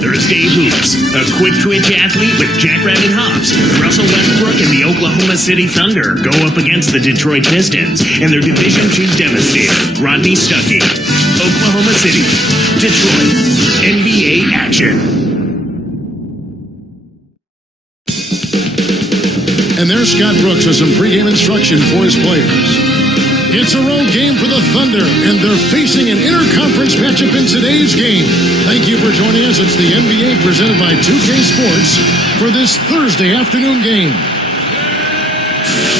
Thursday Hoops. A quick twitch athlete with Jackrabbit Hops, Russell Westbrook and the Oklahoma City Thunder go up against the Detroit Pistons and their Division II devastator, Rodney Stuckey. Oklahoma City, Detroit, NBA action. And there's Scott Brooks with some pregame instruction for his players. It's a road game for the Thunder, and they're facing an interconference matchup in today's game. Thank you for joining us. It's the NBA presented by 2K Sports for this Thursday afternoon game.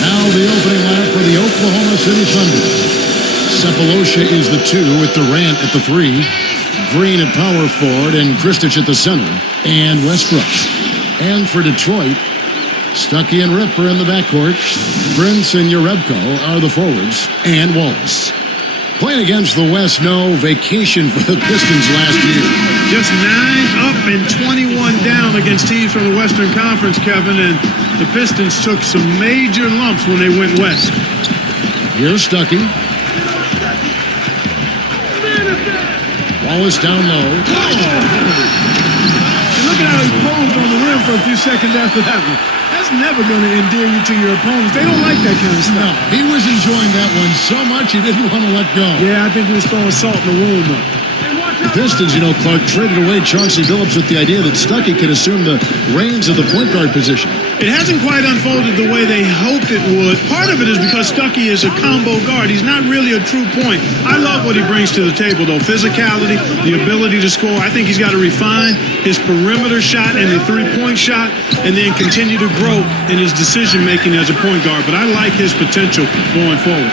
Now the opening lineup for the Oklahoma City Thunder. Sefolosha is the 2 with Durant at the 3. Green at power forward and Kristich at the center. And Westbrook. And for Detroit, Stuckey and Rip are in the backcourt. Prince and Jerebko are the forwards. And Wallace. Playing against the West, no vacation for the Pistons last year. Just 9 up and 21 down against teams from the Western Conference, Kevin. And the Pistons took some major lumps when they went west. Here's Stuckey. Wallace down low. And look at how he posed on the rim for a few seconds after that one. That's never going to endear you to your opponents. They don't like that kind of stuff. No, he was enjoying that one so much he didn't want to let go. Yeah, I think he was throwing salt in the wound, though. The Pistons, Clark, traded away Chauncey Billups with the idea that Stuckey could assume the reins of the point guard position. It hasn't quite unfolded the way they hoped it would. Part of it is because Stuckey is a combo guard. He's not really a true point. I love what he brings to the table, though. Physicality, the ability to score. I think he's got to refine his perimeter shot and the three-point shot, and then continue to grow in his decision-making as a point guard. But I like his potential going forward.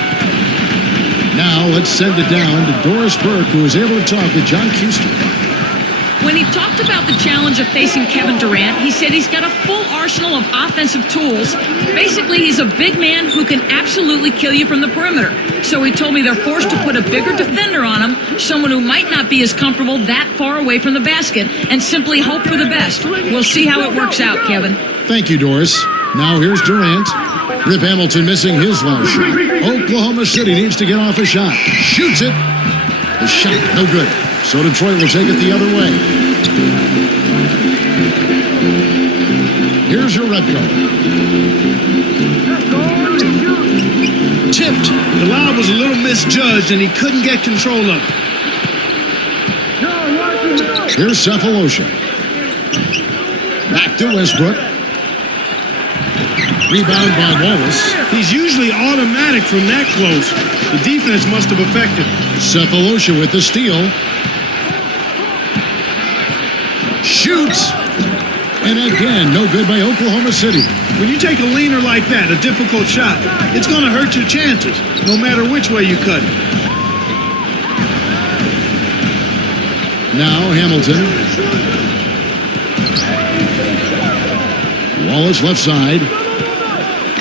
Now let's send it down to Doris Burke, who was able to talk with John Kuster. When he talked about the challenge of facing Kevin Durant, he said he's got a full arsenal of offensive tools. Basically, he's a big man who can absolutely kill you from the perimeter. So he told me they're forced to put a bigger defender on him, someone who might not be as comfortable that far away from the basket, and simply hope for the best. We'll see how it works out, Kevin. Thank you, Doris. Now here's Durant. Rip Hamilton missing his last shot. Oklahoma City needs to get off a shot. Shoots it. The shot, no good. So Detroit will take it the other way. Here's Jerebko. Tipped. The lob was a little misjudged, and he couldn't get control of it. Here's Sefolosha. Back to Westbrook. Rebound by Wallace. He's usually automatic from that close. The defense must have affected. Sefolosha with the steal. Shoots. And again, no good by Oklahoma City. When you take a leaner like that, a difficult shot, it's going to hurt your chances, no matter which way you cut it. Now Hamilton. Wallace left side.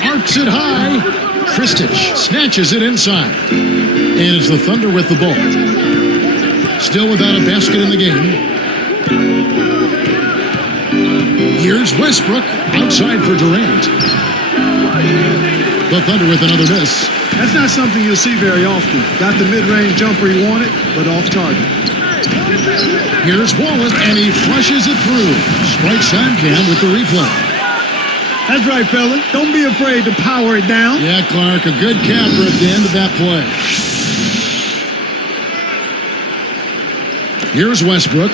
Arcs it high. Kristich snatches it inside. And it's the Thunder with the ball. Still without a basket in the game. Here's Westbrook outside for Durant. The Thunder with another miss. That's not something you'll see very often. Got the mid-range jumper he wanted, but off target. Here's Wallace, and he flushes it through. Strikes Samcam with the replay. That's right, fella. Don't be afraid to power it down. Yeah, Clark, a good capper at the end of that play. Here's Westbrook.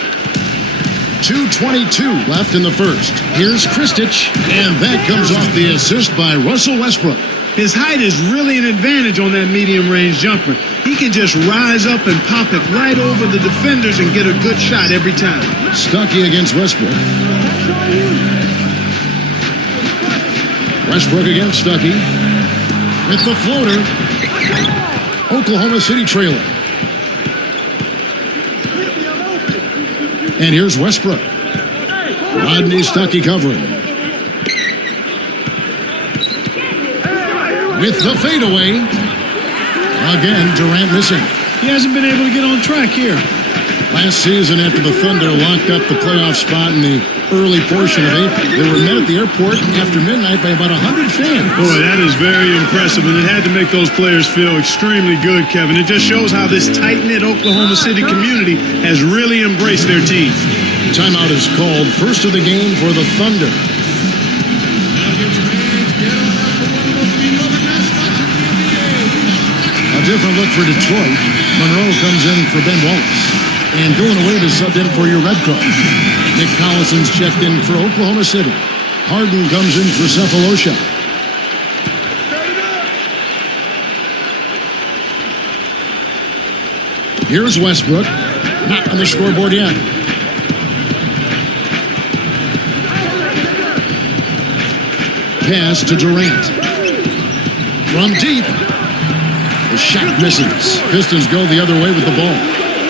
2:22 left in the first. Here's Kristich, and that comes off the assist by Russell Westbrook. His height is really an advantage on that medium-range jumper. He can just rise up and pop it right over the defenders and get a good shot every time. Stuckey against Westbrook. Westbrook against Stuckey. With the floater. Oklahoma City trailing. And here's Westbrook. Rodney Stuckey covering. With the fadeaway. Again, Durant missing. He hasn't been able to get on track here. Last season, after the Thunder locked up the playoff spot in the early portion of April, they were met at the airport after midnight by about 100 fans. Boy, that is very impressive, and it had to make those players feel extremely good, Kevin. It just shows how this tight-knit Oklahoma City community has really embraced their team. Timeout is called. First of the game for the Thunder. A different look for Detroit. Monroe comes in for Ben Wallace. And going away to sub in for your red card. Nick Collison's checked in for Oklahoma City. Harden comes in for Cephalosha. Here's Westbrook. Not on the scoreboard yet. Pass to Durant. From deep. The shot misses. Pistons go the other way with the ball.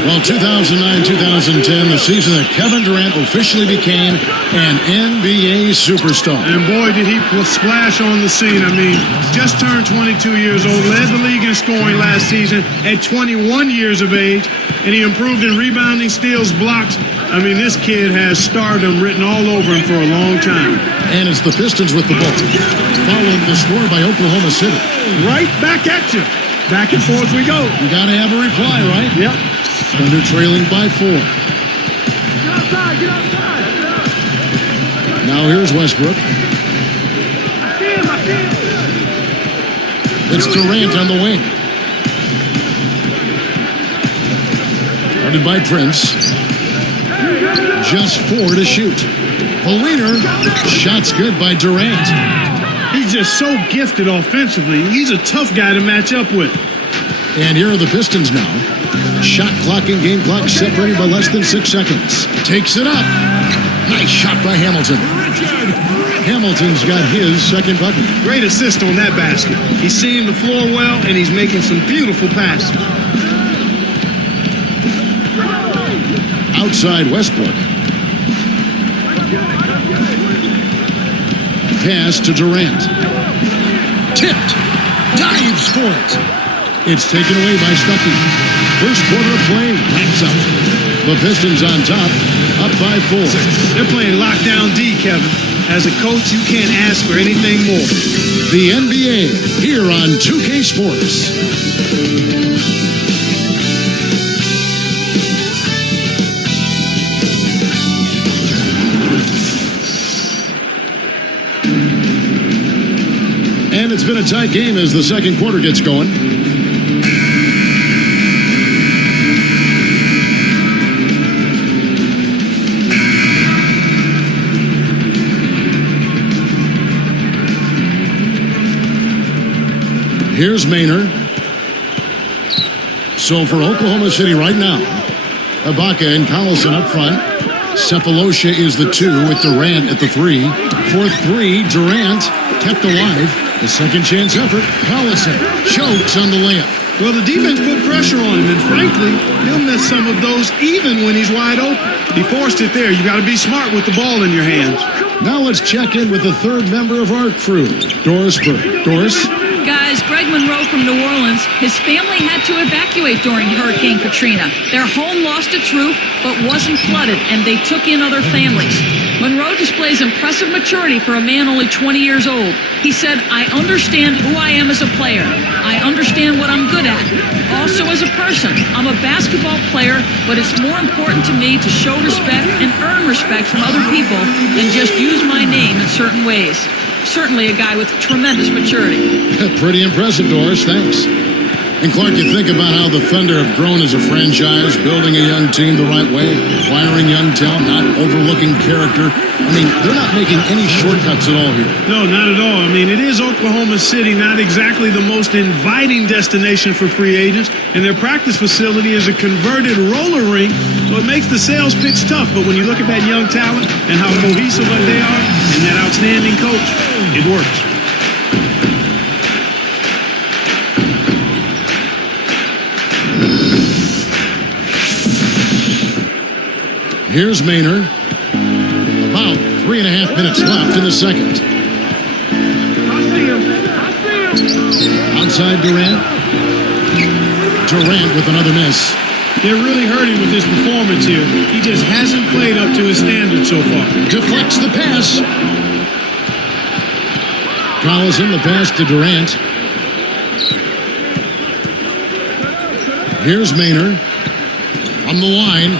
Well, 2009-2010, the season that Kevin Durant officially became an NBA superstar. And boy, did he splash on the scene. I mean, just turned 22 years old, led the league in scoring last season at 21 years of age, and he improved in rebounding, steals, blocks. I mean, this kid has stardom written all over him for a long time. And it's the Pistons with the ball. Following the score by Oklahoma City. Right back at you. Back and forth we go. You got to have a reply, right? Yep. Thunder trailing by 4. Get outside, get outside. Now here's Westbrook. It's Durant on the wing. Guarded by Prince. Just 4 to shoot. Poliner. Shot's good by Durant. He's just so gifted offensively. He's a tough guy to match up with. And here are the Pistons now. Shot clock and game clock separated by less than 6 seconds. Takes it up. Nice shot by Hamilton. Hamilton's got his second bucket. Great assist on that basket. He's seeing the floor well, and he's making some beautiful passes. Outside Westbrook. Pass to Durant. Tipped. Dives for it. It's taken away by Stuckey. First quarter of play wraps up. The Pistons on top, up by 4. They're playing lockdown D, Kevin. As a coach, you can't ask for anything more. The NBA, here on 2K Sports. And it's been a tight game as the second quarter gets going. Here's Maynard. So for Oklahoma City right now, Ibaka and Collison up front. Cephalosha is the 2 with Durant at the 3. For 3, Durant kept alive. The second chance effort. Collison chokes on the layup. Well, the defense put pressure on him, and frankly, he'll miss some of those even when he's wide open. He forced it there. You got to be smart with the ball in your hands. Now let's check in with the third member of our crew, Doris Burke. Doris? Guys, Greg Monroe from New Orleans, his family had to evacuate during Hurricane Katrina. Their home lost its roof, but wasn't flooded, and they took in other families. Monroe displays impressive maturity for a man only 20 years old. He said, I understand who I am as a player. I understand what I'm good at. Also as a person, I'm a basketball player, but it's more important to me to show respect and earn respect from other people than just use my name in certain ways. Certainly a guy with tremendous maturity. Pretty impressive, Doris. Thanks. And Clark, you think about how the Thunder have grown as a franchise, building a young team the right way, acquiring young talent, not overlooking character. I mean, they're not making any shortcuts at all here. No, not at all. I mean, it is Oklahoma City, not exactly the most inviting destination for free agents, and their practice facility is a converted roller rink, so it makes the sales pitch tough. But when you look at that young talent and how cohesive they are and that outstanding coach, it works. Here's Maynard. About 3.5 minutes left in the second. Outside Durant. Durant with another miss. They're really hurting with his performance here. He just hasn't played up to his standards so far. Deflects the pass. Collison, the pass to Durant. Here's Maynard. From the line.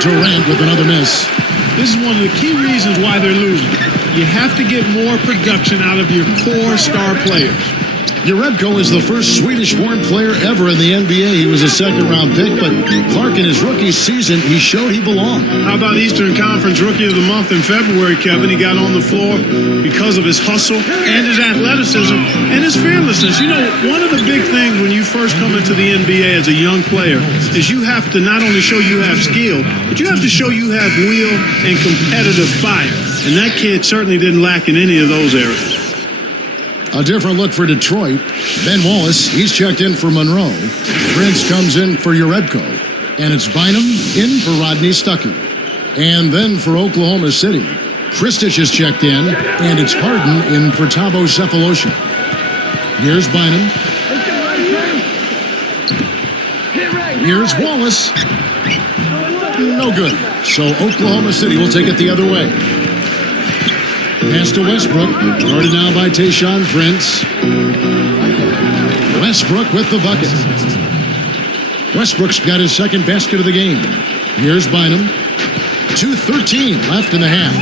Durant with another miss. This is one of the key reasons why they're losing. You have to get more production out of your core star players. Jerebko is the first Swedish-born player ever in the NBA. He was a second-round pick, but Clark, in his rookie season, he showed he belonged. How about Eastern Conference Rookie of the Month in February, Kevin? He got on the floor because of his hustle and his athleticism and his fearlessness. You know, one of the big things when you first come into the NBA as a young player is you have to not only show you have skill, but you have to show you have will and competitive fire. And that kid certainly didn't lack in any of those areas. A different look for Detroit. Ben Wallace, he's checked in for Monroe. Prince comes in for Jerebko. And it's Bynum in for Rodney Stuckey. And then for Oklahoma City, Kristich is checked in, and it's Harden in for Thabo Sefolosha. Here's Bynum. Here's Wallace. No good. So Oklahoma City will take it the other way. Pass to Westbrook, guarded now by Tayshaun Prince. Westbrook with the bucket. Westbrook's got his second basket of the game. Here's Bynum. 2:13 left in the half.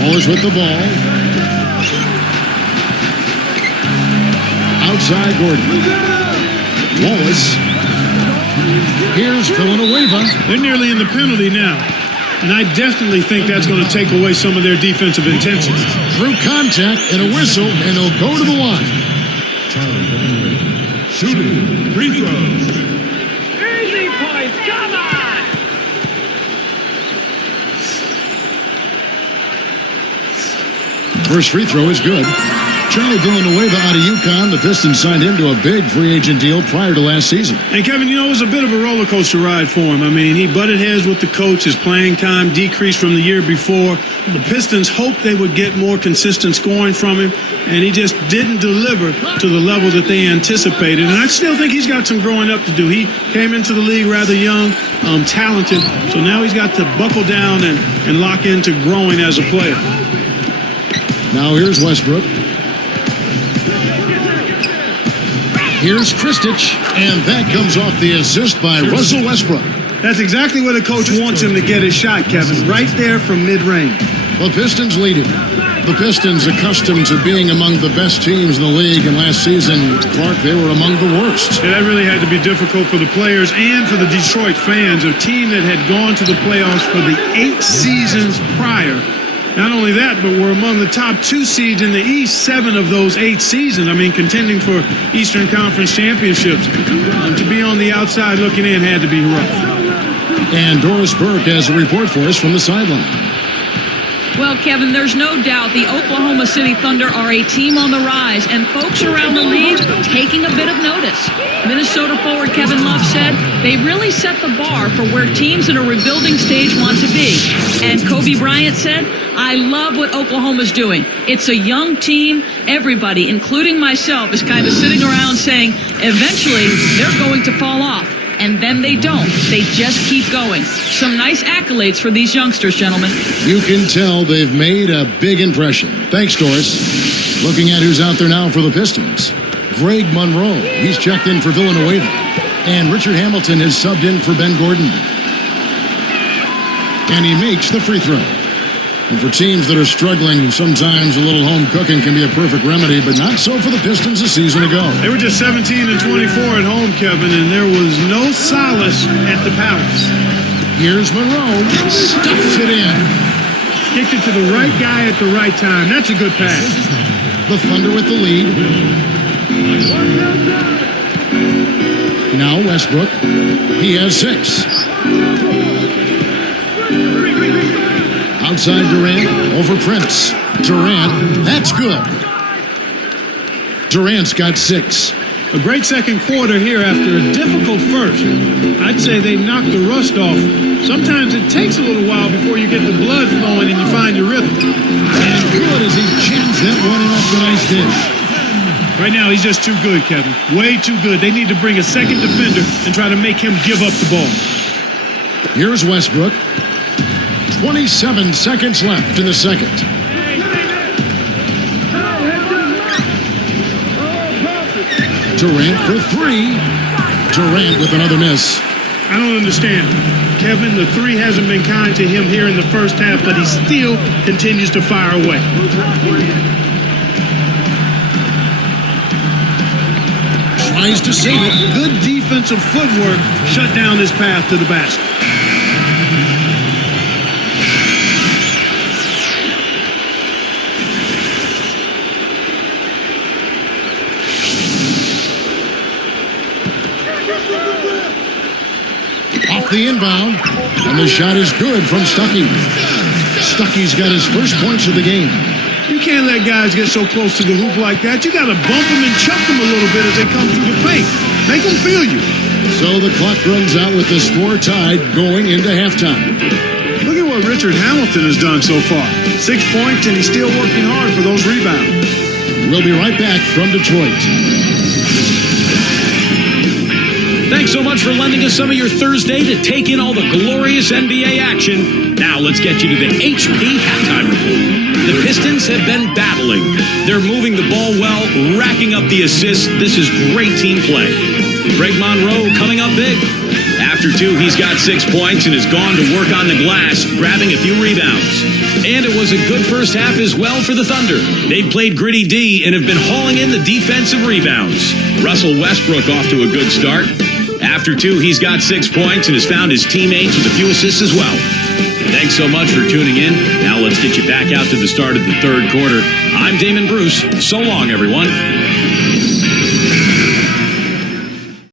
Wallace with the ball. Outside Gordon. Wallace. Here's Villanueva. They're nearly in the penalty now. And I definitely think that's going to take away some of their defensive intensity. Through contact and a whistle, and they'll go to the line. Shooting free throws. Easy points, come on! First free throw is good. Charlie Villanueva out of UConn. The Pistons signed him to a big free agent deal prior to last season. And Kevin, you know, it was a bit of a roller coaster ride for him. I mean, he butted heads with the coach. His playing time decreased from the year before. The Pistons hoped they would get more consistent scoring from him, and he just didn't deliver to the level that they anticipated. And I still think he's got some growing up to do. He came into the league rather young, talented, so now he's got to buckle down and lock into growing as a player. Now here's Westbrook. Here's Kristich, and that comes off the assist by Russell Westbrook. That's exactly where the coach wants him to get his shot, Kevin, right there from mid-range. The Pistons leading. The Pistons, accustomed to being among the best teams in the league, and last season, Clark, they were among the worst. Yeah, that really had to be difficult for the players and for the Detroit fans, a team that had gone to the playoffs for the 8 seasons prior. Not only that, but we're among the top 2 seeds in the East, 7 of those 8 seasons. I mean, contending for Eastern Conference championships. To be on the outside looking in had to be rough. And Doris Burke has a report for us from the sideline. Well, Kevin, there's no doubt the Oklahoma City Thunder are a team on the rise, and folks around the league taking a bit of notice. Minnesota forward Kevin Love said they really set the bar for where teams in a rebuilding stage want to be. And Kobe Bryant said, I love what Oklahoma's doing. It's a young team. Everybody, including myself, is kind of sitting around saying, eventually they're going to fall off. And then they don't. They just keep going. Some nice accolades for these youngsters, gentlemen. You can tell they've made a big impression. Thanks, Doris. Looking at who's out there now for the Pistons. Greg Monroe, he's checked in for Villanueva. And Richard Hamilton has subbed in for Ben Gordon. And he makes the free throw. And for teams that are struggling, sometimes a little home cooking can be a perfect remedy, but not so for the Pistons a season ago. They were just 17 and 24 at home, Kevin, and there was no solace at the Palace. Here's Monroe. Stuffs it in. Kicked it to the right guy at the right time. That's a good pass. The Thunder with the lead. Now Westbrook. He has 6. Outside Durant, over Prince. Durant, that's good. Durant's got 6. A great second quarter here after a difficult first. I'd say they knocked the rust off. Sometimes it takes a little while before you get the blood flowing and you find your rhythm. And good as he jams that one in off the nice dish. Right now, he's just too good, Kevin. Way too good. They need to bring a second defender and try to make him give up the ball. Here's Westbrook. 27 seconds left in the second. Durant for 3. Durant with another miss. I don't understand. Kevin, the three hasn't been kind to him here in the first half, but he still continues to fire away. Tries to save it. Good defensive footwork shut down his path to the basket. Off the inbound, and the shot is good from Stuckey. Stuckey's got his first points of the game. You can't let guys get so close to the hoop like that. You got to bump them and chuck them a little bit as they come through the paint. Make them feel you. So the clock runs out with the score tied going into halftime. Look at what Richard Hamilton has done so far. 6 points, and he's still working hard for those rebounds. We'll be right back from Detroit. Thanks so much for lending us some of your Thursday to take in all the glorious NBA action. Now let's get you to the HP halftime report. The Pistons have been battling. They're moving the ball well, racking up the assists. This is great team play. Greg Monroe coming up big. After two, he's got 6 points and has gone to work on the glass, grabbing a few rebounds. And it was a good first half as well for the Thunder. They've played gritty D and have been hauling in the defensive rebounds. Russell Westbrook off to a good start. After two, he's got 6 points and has found his teammates with a few assists as well. Thanks so much for tuning in. Now let's get you back out to the start of the third quarter. I'm Damon Bruce. So long, everyone.